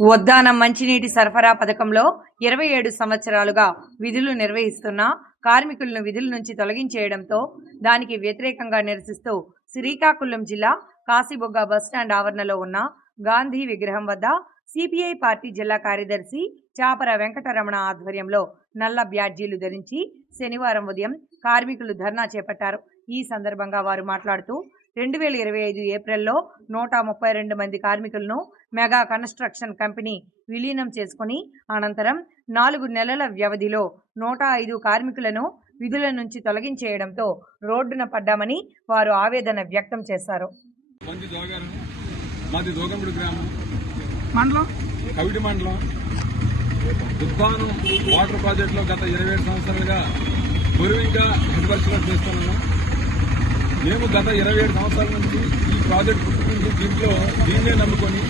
ఉద్దానం మంచినీటి సరఫరా పథకంలో ఇరవై ఏడు సంవత్సరాలుగా విధులు నిర్వహిస్తున్న కార్మికులను విధుల నుంచి తొలగించేయడంతో దానికి వ్యతిరేకంగా నిరసిస్తూ శ్రీకాకుళం జిల్లా కాశీబొగ్గ బస్టాండ్ ఆవరణలో ఉన్న గాంధీ విగ్రహం వద్ద సిపిఐ పార్టీ జిల్లా కార్యదర్శి చాపర వెంకటరమణ ఆధ్వర్యంలో నల్ల బ్యాడ్జీలు ధరించి శనివారం ఉదయం కార్మికులు ధర్నా చేపట్టారు. ఈ సందర్భంగా వారు మాట్లాడుతూ రెండు వేల ఇరవై ఐదు ఏప్రిల్లో నూట ముప్పై రెండు మంది కార్మికులను మెగా కన్స్ట్రక్షన్ కంపెనీ విలీనం చేసుకుని అనంతరం నాలుగు నెలల వ్యవధిలో నూట ఐదు కార్మికులను విధుల నుంచి తొలగించేయడంతో రోడ్డున పడ్డామని వారు ఆవేదన వ్యక్తం చేశారు. మంది దోగారు మాది దోగంబుడి గ్రామం. మండలం? కవిటి మండలం. ఉద్దానం వాటర్ ప్రాజెక్టులో గత ఇరవై ఏడు సంవత్సరాలుగా చేస్తున్నాము మేము గత ఇరవై ఏడు సంవత్సరాల నుంచి ఈ ప్రాజెక్ట్ పుట్టుకుంటూ దీంట్లో దీన్నే నమ్ముకొని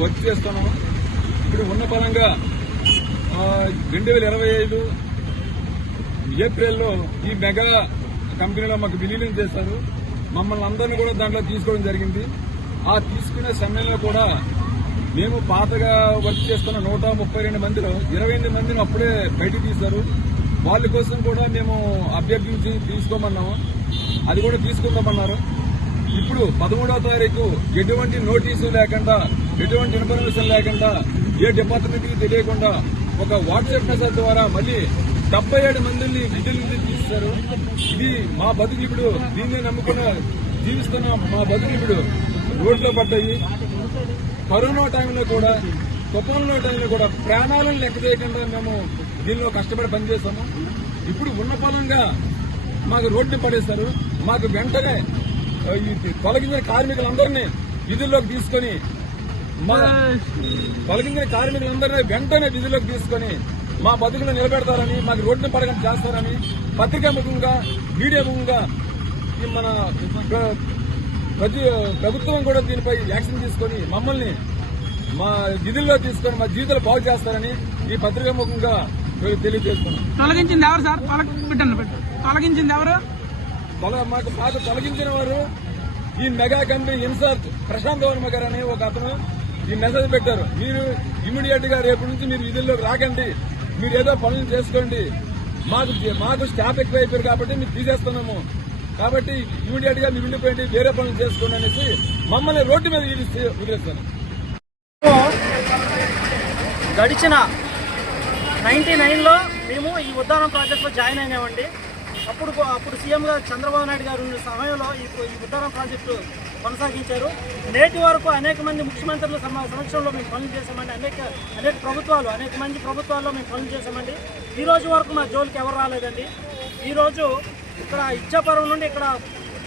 వర్క్ చేస్తున్నాం ఇప్పుడు ఉన్న పరంగా రెండు వేల ఇరవై ఐదు ఏప్రిల్లో ఈ మెగా కంపెనీలో మాకు విలీనం చేశారు. మమ్మల్ని అందరినీ కూడా దాంట్లో తీసుకోవడం జరిగింది. ఆ తీసుకునే సమయంలో కూడా మేము పాతగా వర్క్ చేస్తున్న నూట ముప్పై రెండు మందిలో ఇరవై ఎనిమిది మందిని అప్పుడే బయటకు తీశారు. వాళ్ళ కోసం కూడా మేము అభ్యర్థించి తీసుకోమన్నాము. అది కూడా తీసుకుందామన్నారు. ఇప్పుడు పదమూడవ తారీఖు ఎటువంటి నోటీసు లేకుండా ఎటువంటి ఇన్ఫర్మేషన్ లేకుండా ఏ డిపార్ట్మెంట్కి తెలియకుండా ఒక వాట్సాప్ మెసేజ్ ద్వారా మళ్ళీ డెబ్బై ఏడు మందిని విధుల తీస్తారు ఇది మా బతుకు ఇప్పుడు దీన్నే నమ్ముకున్న జీవిస్తున్న మా బతుకు ఇప్పుడు రోడ్లో పడ్డాయి. కరోనా టైంలో కూడా తుఫాన్లో టైంలో కూడా ప్రాణాలను లెక్క చేయకుండా మేము దీనిలో కష్టపడి పనిచేశాము. ఇప్పుడు ఉన్న పొలంగా మాకు రోడ్డు పడేస్తారు మాకు వెంటనే తొలగించిన కార్మికులందరినీ విధుల్లోకి తీసుకొని మా తొలగించిన కార్మికులందరినీ వెంటనే విధుల్లోకి తీసుకొని మా బతుకులు నిలబెడతారని మాకు రోడ్డు పడగం చేస్తారని పత్రికా ముఖంగా మీడియా ముఖంగా ఈ మన ప్రతి ప్రభుత్వం కూడా దీనిపై యాక్షన్ తీసుకొని మమ్మల్ని మా విధుల్లో తీసుకొని మా జీవితాలు బాగు చేస్తారని ఈ పత్రికా ముఖంగా తొలగించింది ఎవరు సార్? పెట్టండి పెట్టు తొలగించింది ఎవరు? మాకు మాకు తొలగించిన వారు ఈ mega company incharge Prashant Varma గారు అనే ఒక అతను ఈ మెసేజ్ పెట్టారు. మీరు ఇమీడియట్గా రేపు నుంచి మీరు విధుల్లోకి రాకండి. మీరు ఏదో పనులు చేసుకోండి. మాకు మాకు స్టాఫ్ ఎక్కువ అయిపోయారు కాబట్టి మీరు తీసేస్తున్నాము. కాబట్టి ఇమీడియట్గా మీరు ఉండిపోయింది వేరే పనులు చేసుకోండి అనేసి మమ్మల్ని రోడ్డు మీద వదిలేస్తాను గడిచిన నైన్టీ నైన్లో మేము ఈ ఉద్దానం ప్రాజెక్టులో జాయిన్ అయినామండి. అప్పుడు అప్పుడు సీఎంగా చంద్రబాబు నాయుడు గారు ఉన్న సమయంలో ఈ ఈ ఉద్దానం ప్రాజెక్టు కొనసాగించారు. నేటి వరకు అనేక మంది ముఖ్యమంత్రుల సమ- సమక్షంలో మేము పనులు చేశామండి. అనేక అనేక ప్రభుత్వాలు అనేక మంది ప్రభుత్వాల్లో మేము పనులు చేశామండి. ఈ రోజు వరకు మా జోలికి ఎవరు రాలేదండి. ఈరోజు ఇక్కడ ఇచ్చాపురం నుండి ఇక్కడ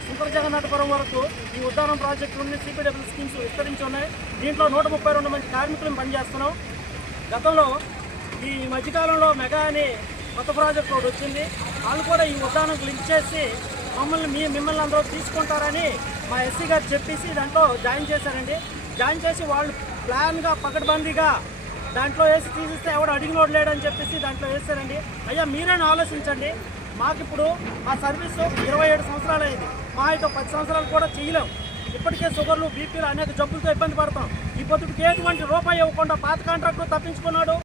శంకర జగన్నాథపురం వరకు ఈ ఉద్దానం ప్రాజెక్టు నుండి సిపిడబ్ల్యూ స్కీమ్స్ విస్తరించి ఉన్నాయి. దీంట్లో నూట ముప్పై రెండు మంది కార్మికులు పనిచేస్తున్నాం. గతంలో ఈ మధ్యకాలంలో మెగా అని కొత్త ప్రాజెక్ట్ ఒకటి వచ్చింది. వాళ్ళు కూడా ఈ ఉద్దానంకి లింక్ చేసి మమ్మల్ని మీ మిమ్మల్ని అందరూ తీసుకుంటారని మా ఎస్సీ గారు చెప్పేసి దాంట్లో జాయిన్ చేశారండి. జాయిన్ చేసి వాళ్ళు ప్లాన్గా పకడ్బందీగా దాంట్లో వేసి తీసిస్తే ఎవడు అడిగినోడు లేడని చెప్పేసి దాంట్లో వేస్తారండి. అయ్యా మీరైనా ఆలోచించండి. మాకు ఇప్పుడు మా సర్వీసు ఇరవై ఏడు సంవత్సరాలు అయింది. మా అయితే పది సంవత్సరాలు కూడా చేయలేం. ఇప్పటికే షుగర్లు బీపీలు అనేక జబ్బులతో ఇబ్బంది పడతాం. ఈ పొద్దుకి ఎటువంటి రూపాయి ఇవ్వకుండా పాత కాంట్రాక్టు తప్పించుకున్నాడు.